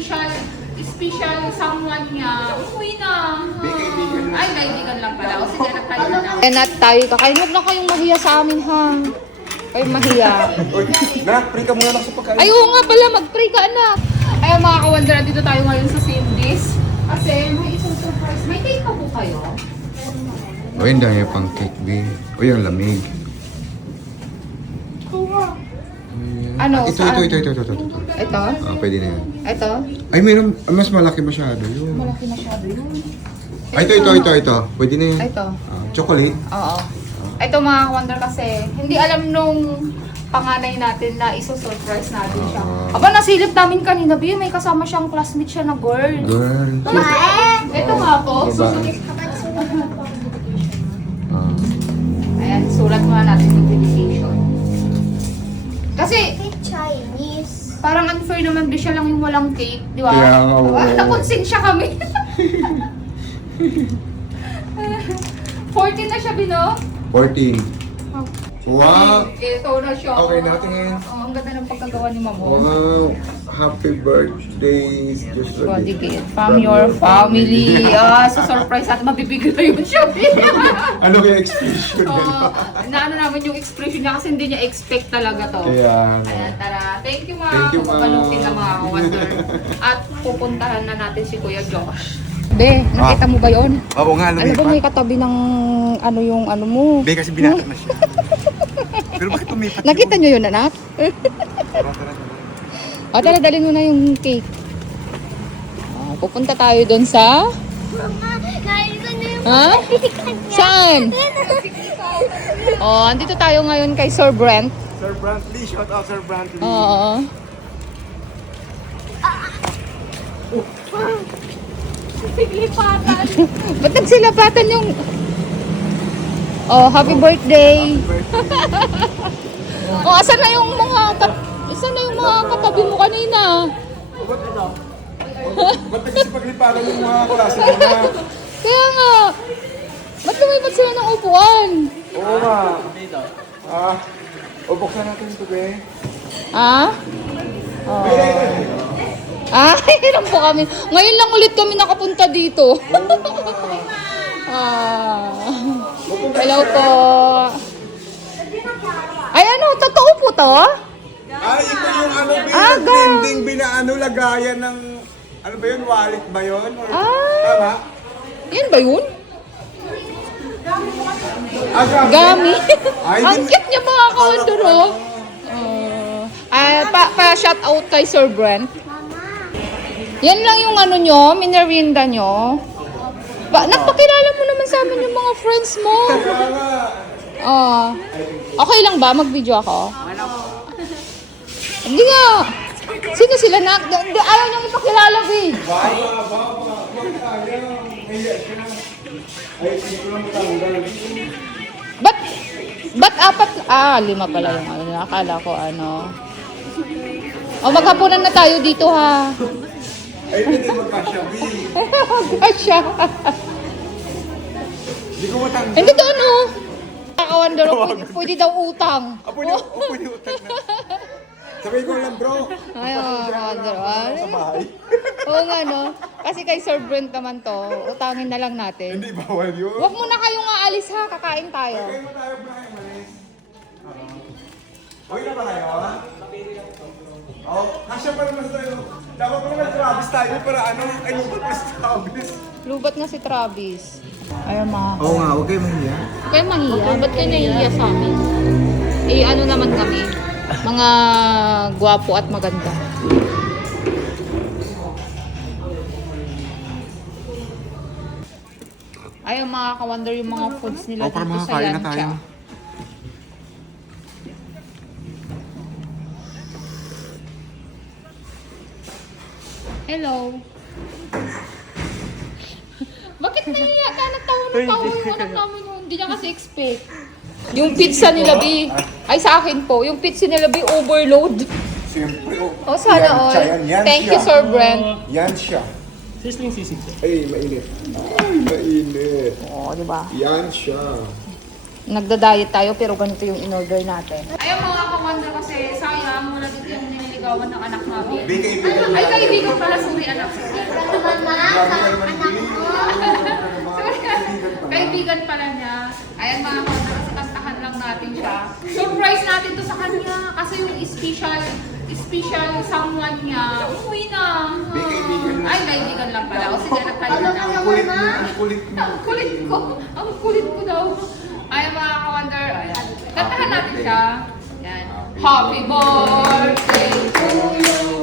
special someone niya. Uwi na. Ay, kaibigan lang pala. O sige, nagtayo na lang. Kaya tayo kakain. Huwag na kayong mahiya sa amin, ha? Kayo mahiya. Uy, nak, pray ka muna lang sa pagkain. Ay, oo nga pala. Mag-pray ka, anak. Ay, mga ka-wonder, dito tayo ngayon sa Cindy's. Kasi may isang surprise. May cake pa po kayo? Uy, hindi yung pang cake, B. Uy, ang lamig. Ano? Ito. Ito? Ah, pwede na yan. Ito? Ay, mayroon, mas malaki masyado yun. Malaki masyado yun. Ay, ito. Pwede na yan. Ito? Ah, chocolate. Oo. Ito mga ka-wonder kasi, hindi alam nung panganay natin na iso-surprise natin siya. Aba, nasilip namin kanina, Bi, may kasama siyang classmate siya na girl. Girl. Ito nga po. Babae. Ah. Ayan, sulat muna natin yung dedication. Kasi, Chinese. parang unfair naman, Bi, siya lang yung walang cake, di ba? Kaya nga, oo. Nakonsensya kami. 14 na siya, Bino? 14. Wow! Ito na siya. Okay, natin. Oh, ang ganda ng pagkagawa ni Mamo. Wow! Happy birthday! Just Body gift from your family. So surprise natin, mabibigay na yun siya. Ano kaya expression Naano namin yung expression niya kasi hindi niya expect talaga to. Kaya, Ayan, tara. Thank you, mga Thank you, ma'am. kapalukin na mga wonder. At pupuntahan na natin si Kuya Josh. Be, nakita mo ba yun? Oo nga, Ano ba may katabi ng ano yung ano mo? Be, kasi binata na siya. Pero bakit tumipat Nakita nyo yun, anak? O, tara, dalhin mo na yung cake. Pupunta tayo doon sa... Mama, kain ko na yung Ha? Saan? Andito tayo ngayon kay Sir Brent. Sir Brantley, shout out Sir Brantley. Oo. Ba't nagsilapatan yung... happy birthday! Asan na yung mga katabi mo kanina? Ba't nagsipagliparan yung mga klase mo na? Kaya nga, ba't lumipat sila ng upuan? Oo nga. Buksan natin ito, be. Hiram po kami. Ngayon lang ulit kami nakapunta dito. Hello po. Ay ano, totoo po to? Ay, ito yung ano, be, Ah, trending, binaano, lagayan ng, ano ba yun, wallet ba yun? Or, tama? Yan ba yun? Gamit. Gami. Ay, Ang din- cute niya mga kawanduro. Pa-shout out kay Sir Brent. Yan lang yung ano nyo, minerinda nyo. Nagpakilala mo naman sa amin yung mga friends mo. Okay lang ba? Mag-video ako? Hindi nga. Sino sila na? Ayaw niyang ipakilala, B. Ba't apat? 5 pala yung ano. Akala ko ano. Maghapunan na tayo dito, ha. Ay, hindi magkasyabi. Kasya. Hindi ko matanggal. Hindi to ano. Kakawandero, pwede daw utang. Pwede utang na. Sabi ko lang, bro. Ay, kakawandero. Sa bahay. Oo nga, no? Kasi kay Sir Brent naman to, utangin na lang natin. Hindi, bawal yun. Huwag mo na kayong aalis, ha. Kakain tayo. Kayo mo tayo, Brian, manis. Uy na ba kayo? Kasya pa naman tayo. Dapat pa naman Travis tayo para ano, ay lupat pa si Travis. Lubat nga si Travis. Ayaw mga. Oo nga, huwag kayo mahiya. Kaya mahiya? Ba't kayo nahihiya sa amin? Ano naman kami? Mga gwapo at maganda. Ayaw mga ka-wonder yung mga foods nila Para dito sa makakain na tayo. Yancha. Hello. Bakit nahiya ka? Nagtawa yung anak namin yun. Hindi niya kasi expect. Yung pizza nila, B. Ay, sa akin po. Yung pizza nila, B, overload. Siyempre, Sana all. Thank you, Sir Brent. Yan siya. Sisling sisig. Ay, mainit. Mainit. Oo, di ba? Yan siya. Nagda-diet tayo pero ganito yung in-order natin. Ayun mga ka-wonder kasi sayang wala dito yung nililig nililigawan ng anak namin. Kaibigan Ay, kaibigan pala. Sorry, anak. Mama, Grabe kayo naman, Bi. Kaibigan pala niya. Ayan mga kawander, kasi kantahan lang natin siya. Surprise natin to sa kanya. Kasi yung special someone niya, umuwi na. Kaibigan lang. Ay, kaibigan lang pala. O sige, nagkalimutan na. Ang kulit mo, ang kulit mo. Ang kulit ko. Ang kulit ko daw. Ayan mga kawander. Ayan. Kantahan natin siya. Ayan. Happy birthday to you.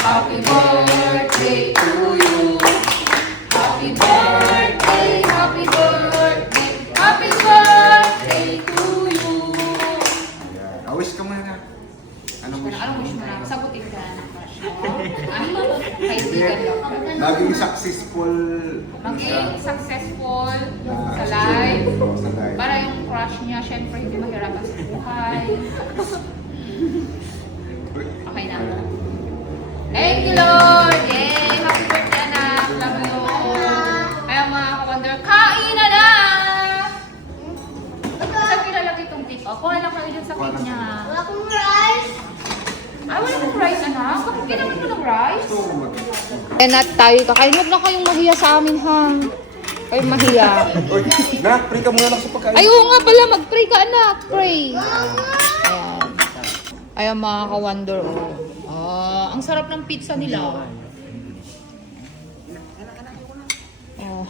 Happy birthday to you. Happy birthday, happy birthday, happy birthday to you. Ayan. Wish ka muna. Anong wish Anong mo? wish mo na? Sagutin ka na ng crush mo. Kaibigan lang. Maging successful. Maging successful sa life. Sa life. Para yung crush niya, syempre hindi mahirapan sa buhay. Okay na. Thank you, Lord! Yay! Happy birthday, anak! Love you! Kaya mga kawander, kain na na! Saan kilalagay itong cake? O, kuha lang kayo dyan sa cake niya. wala akong rice. Ay, wala ng rice, anak. Bakit ginamit mo ng rice? Ito, Kaya na tayo kakain. Huwag na kayong mahiya sa amin, ha? Kayo mahiya. Uy, na, pray ka muna lang sa pagkain. Ay, oo nga pala. Mag-pray ka, anak. Pray. Ayan. Ayan, mga ka-wonder. Ang sarap ng pizza nila. Oh.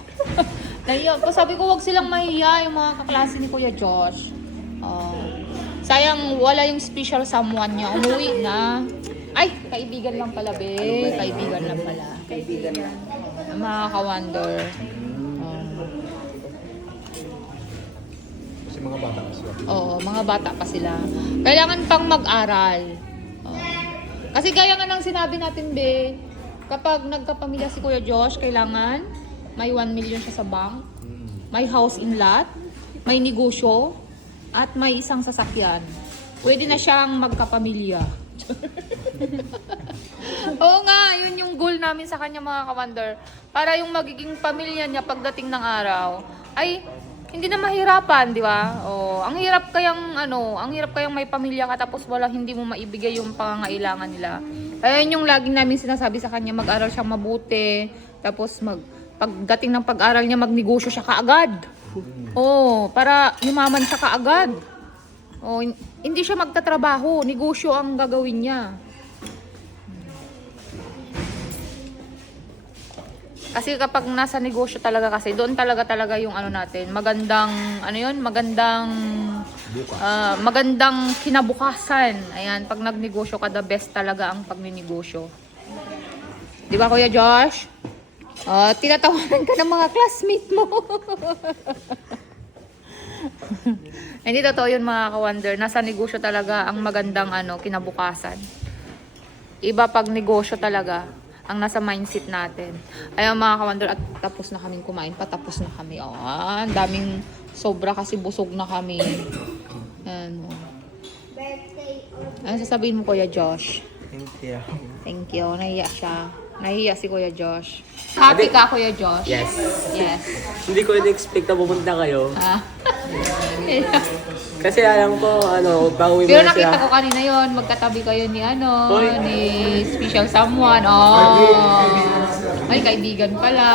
Nahiya. Sabi ko, wag silang mahiya yung mga kaklase ni Kuya Josh. Sayang, wala yung special someone niya. Umuwi na. Ay, kaibigan lang pala, be. Kaibigan lang pala. Kaibigan lang. Mga ka-wonder. Kasi mga bata kasi. Oo, mga bata pa sila. Kailangan pang mag-aral. Kasi gaya nga ng sinabi natin, be, kapag nagkapamilya si Kuya Josh, kailangan may 1 million siya sa bank, may house in lot, may negosyo, at may isang sasakyan. Pwede na siyang magkapamilya. Oo nga, yun yung goal namin sa kanya mga ka-wonder. Para yung magiging pamilya niya pagdating ng araw, ay hindi na mahirapan, di ba? Oh, ang hirap kayang may pamilya ka tapos hindi mo maibigay yung pangangailangan nila. Ayun yung laging namin sinasabi sa kanya, mag-aral siya mabuti, tapos pagdating ng pag-aral niya, magnegosyo siya kaagad. Oh, para yumaman siya kaagad. Oh, hindi siya magtatrabaho, negosyo ang gagawin niya. Kasi kapag nasa negosyo talaga kasi, doon talaga yung natin, magandang kinabukasan. Ayan, pag nagnegosyo ka, the best talaga ang pagninegosyo. Di ba, Kuya Josh? Tinatawanan ka ng mga classmate mo. Hindi totoo yun mga ka-wonder. Nasa negosyo talaga ang magandang kinabukasan. Iba pag negosyo talaga ang nasa mindset natin. Ayun mga ka-wonder, at tapos na kaming kumain. Patapos na kami. Ang daming sobra kasi busog na kami. Ano. Ano sasabihin mo, Kuya Josh? Thank you. Thank you. Nahiya siya. Nahiya si Kuya Josh. Happy ka, Kuya Josh? Yes. Yes. Hindi ko in-expect na pupunta kayo. Ah. Kasi alam ko, bago Pero na nakita siya. ko kanina yon, magkatabi kayo ni Hoy. ni special someone. Oh. Ay, kaibigan pala.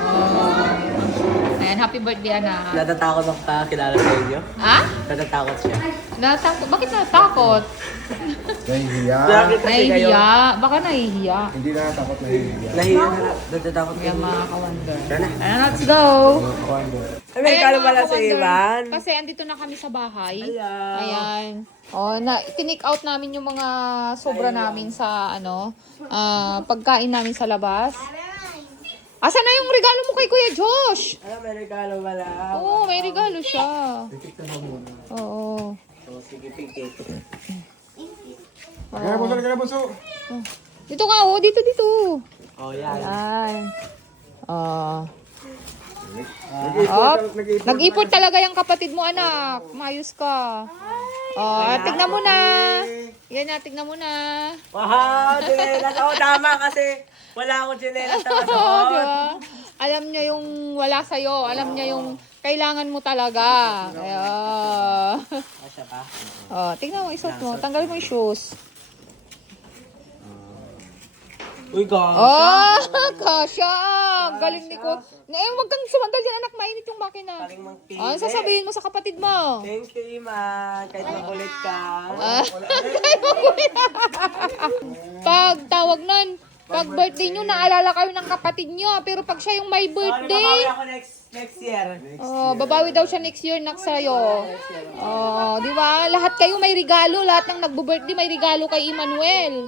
Oh. Ayan, happy birthday, anak. Natatakot ako kakilala sa inyo. Ha? Natatakot siya. Natakot? Bakit natakot? Nahihiya. Bakit kasi kayo? Nahihiya? Baka nahihiya. Hindi na takot nahihiya. Nahiya na. Natatakot Kaya kayo. mga ka-wonder. Tara na. Ayan, let's go! Amerikano Ayan, pala mga si ka-wonder. Ivan. Kasi andito na kami sa bahay. Hello. Ayan. Tinake out namin yung mga sobra namin sa pagkain namin sa labas. Asan na yung regalo mo kay Kuya Josh? Amerikano pala. Oo, may regalo siya. Oo. So, sige, pikit. Lagyan na bunso. Dito ka, dito. Oh, yan. Ayan. Nag-ipon. Nag-ipon talaga yung kapatid mo, anak. Mayos ka. Tignan mo na. Yan na, tignan mo na. Wow, chinelas. Oh, tama kasi wala akong chinelas na Diba? masuot. Alam niya yung wala sa'yo. Alam niya yung kailangan mo talaga. Kaya, Asya pa. tignan mo, isot mo. Tanggalin mo yung shoes. Uy, God. Ah, kasha. Galing ni ko. Wag kang sumandal dyan, anak. Mainit yung makina. Galing magpili. Ano sasabihin mo sa kapatid mo? Thank you, Ima. Kahit makulit ka. Pag tawag nun, pag birthday nyo, naalala kayo ng kapatid nyo. Pero pag siya yung may Babawi birthday, ako next year. babawi daw siya next year nak sa'yo. Di ba? Lahat kayo may regalo. Lahat ng nagbo-birthday may regalo kay Emmanuel.